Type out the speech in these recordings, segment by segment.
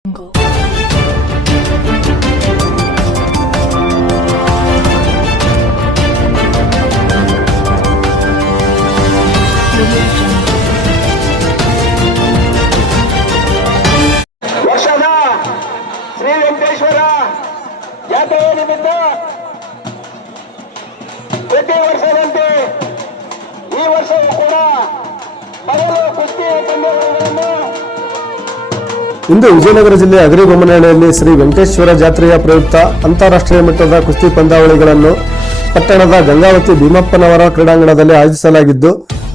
ವರ್ಷದ ಶ್ರೀ ವೆಂಕಟೇಶ್ವರ ಜಾತ್ರೆಯ ನಿಮಿತ್ತ ಪ್ರತಿ ವರ್ಷದಂತೆ ಈ ವರ್ಷವೂ ಕೂಡ ಮೊದಲು ಕುಸ್ತಿ ಪಂದ್ಯಾವಳಿಗಳನ್ನು ಇಂದು ವಿಜಯನಗರ ಜಿಲ್ಲೆ ಅಗರಿಬೊಮ್ಮನಹಳ್ಳಿಯಲ್ಲಿ ಶ್ರೀ ವೆಂಕಟೇಶ್ವರ ಜಾತ್ರೆಯ ಪ್ರಯುಕ್ತ ಅಂತಾರಾಷ್ಟ್ರೀಯ ಮಟ್ಟದ ಕುಸ್ತಿ ಪಂದ್ಯಾವಳಿಗಳನ್ನು ಪಟ್ಟಣದ ಗಂಗಾವತಿ ಭೀಮಪ್ಪನವರ ಕ್ರೀಡಾಂಗಣದಲ್ಲಿ ಆಯೋಜಿಸಲಾಗಿದ್ದು,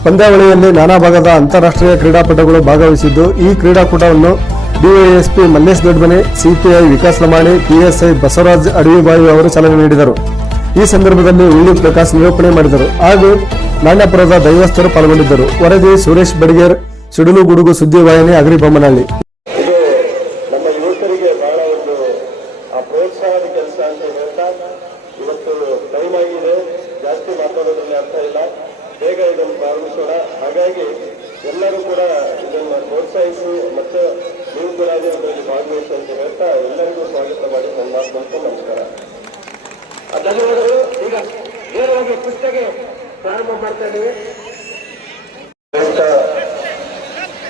ಪಂದ್ಯಾವಳಿಯಲ್ಲಿ ನಾನಾ ಭಾಗದ ಅಂತಾರಾಷ್ಟ್ರೀಯ ಕ್ರೀಡಾಪಟುಗಳು ಭಾಗವಹಿಸಿದ್ದು, ಈ ಕ್ರೀಡಾಕೂಟವನ್ನು DYSP Mallesh Doddamane, CPI Vikas Lamani, PSI Basavaraj Adavibayi ಅವರು ಚಾಲನೆ ನೀಡಿದರು. ಈ ಸಂದರ್ಭದಲ್ಲಿ ಉಳ್ಳಿ ಪ್ರಕಾಶ್ ನಿರೂಪಣೆ ಮಾಡಿದರು ಹಾಗೂ ನಾಣ್ಯಪುರದ ದೈವಸ್ಥರು ಪಾಲ್ಗೊಂಡಿದ್ದರು. ವರದಿ ಸುರೇಶ್ ಬಡಿಗೇರ್, ಸಿಡಿಲು ಗುಡುಗು ಸುದ್ದಿವಾಹಿನಿ, ಅಗರಿಬೊಮ್ಮನಹಳ್ಳಿ. ನಮ್ಮ ಯುವಕರಿಗೆ ಬಹಳ ಒಂದು ಪ್ರೋತ್ಸಾಹದ ಕೆಲಸ ಅಂತ ಹೇಳ್ತಾ, ಇವತ್ತು ಟೈಮ್ ಆಗಿದೆ, ಜಾಸ್ತಿ ಮಾತಾಡೋದ್ರಲ್ಲಿ ಅರ್ಥ ಇಲ್ಲ, ಬೇಗ ಇದನ್ನು ಪ್ರಾರಂಭಿಸೋಣ. ಹಾಗಾಗಿ ಎಲ್ಲರೂ ಕೂಡ ಇದನ್ನು ಪ್ರೋತ್ಸಾಹಿಸಿ ಮತ್ತು ನೀವು ಕೂಡ ಅದರಲ್ಲಿ ಭಾಗವಹಿಸಿ ಅಂತ ಹೇಳ್ತಾ ಎಲ್ಲರಿಗೂ ಸ್ವಾಗತ ಮಾಡಿ ನನ್ನ ಮಾತು ಮಾಡ್ಕೊಂಡು ನಮಸ್ಕಾರ. ಧನ್ಯವಾದಗಳು. ಈಗ ನೇರವಾಗಿ ಕುಸ್ತಿಗೆ ಪ್ರಾರಂಭ ಮಾಡ್ತಾ ಇದ್ದೀವಿ.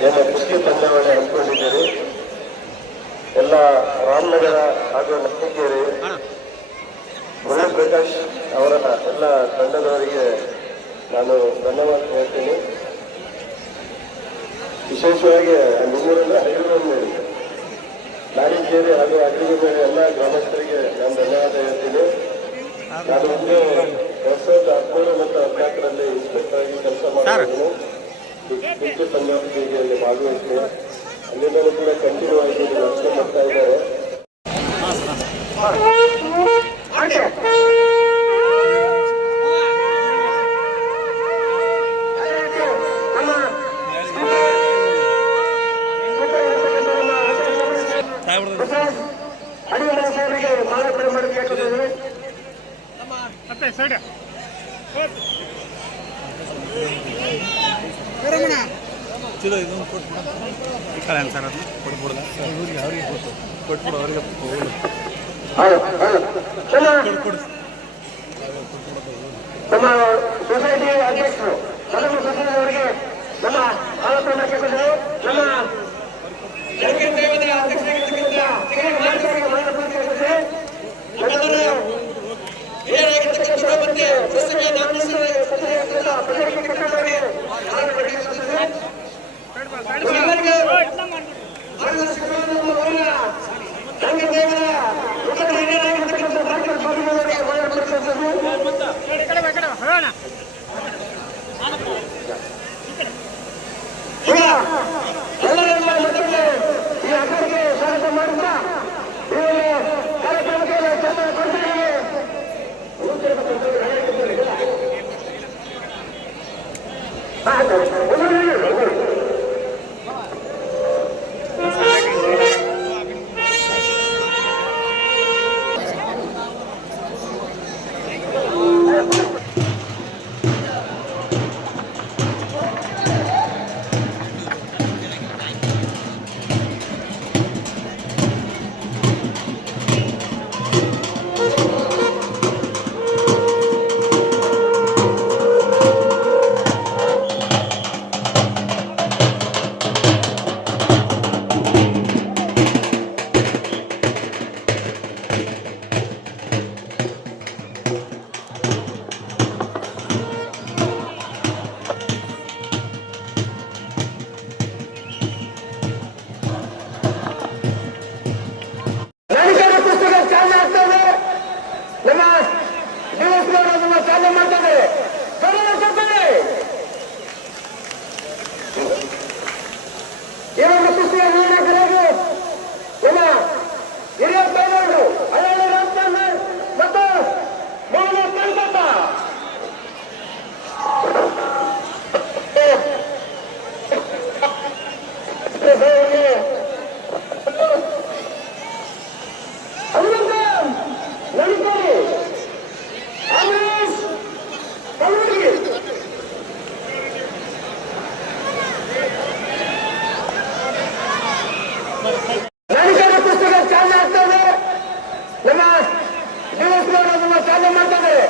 ಏನು ಕುಸ್ತಿ ಪಂದ್ಯಾವಳಿ ಹಮ್ಮಿಕೊಂಡಿದ್ದೀರಿ, ಎಲ್ಲ ರಾಮನಗರ ಹಾಗೂ ನಕ್ಕೇರಿ ಮುಳ್ಳು ಪ್ರಕಾಶ್ ಅವರ ಎಲ್ಲ ತಂಡದವರಿಗೆ ನಾನು ಧನ್ಯವಾದ ಹೇಳ್ತೀನಿ. ವಿಶೇಷವಾಗಿ ನಿಮ್ಮೂರಲ್ಲಿ ಅಗ್ರಿಬೊಮ್ಮನಹಳ್ಳಿ, ನಾಡಿಕೇರಿ ಹಾಗೂ ಅಗ್ರಿಬೊಮ್ಮನಹಳ್ಳಿ ಎಲ್ಲ ಗ್ರಾಮಸ್ಥರಿಗೆ ನಾನು ಧನ್ಯವಾದ ಹೇಳ್ತೀನಿ. ನಾನು ಒಂದು 2013 ಮತ್ತು 2014ರಲ್ಲಿ ಇನ್ಸ್ಪೆಕ್ಟರ್ ಆಗಿ ಕೆಲಸ ಮಾಡಿದ್ದೀನಿ. ಕುಸ್ತಿ ಪಂದ್ಯಾವಳಿಯಲ್ಲಿ ಭಾಗವಹಿಸಿ ಅಲ್ಲಿಂದಲೂ ಕೂಡ ಕಂಟಿನ್ಯೂ ಆಗಿ ನಡೆಸ್ಕೊಂಡು ಬರ್ತಾ ಇದ್ದಾರೆ. ಅಡಿಗೆ ಮಾರಾಟ ಮಾಡಬೇಕಾಗುತ್ತದೆ. ನಮ್ಮ ಸೊಸೈಟಿ ಅಧ್ಯಕ್ಷರು ಸದನ ಸದಸ್ಯರವರಿಗೆ ನಮ್ಮ ಆಲೋಚನೆ ನಮ್ಮ ಎಲ್ಲರೆಲ್ಲ ಮತ್ತೊಮ್ಮೆ ಈ ಹಬ್ಬಕ್ಕೆ ಸ್ವಾಗತ ಮಾಡುತ್ತಾ ಕಾರ್ಯಕ್ರಮಕ್ಕೆ ಚೆನ್ನಾಗಿ ಕೊಡ್ತಿದ್ದೀವಿ. ಸ್ವಾಗತ ಮಾಡ್ತಿದ್ದಾರೆ.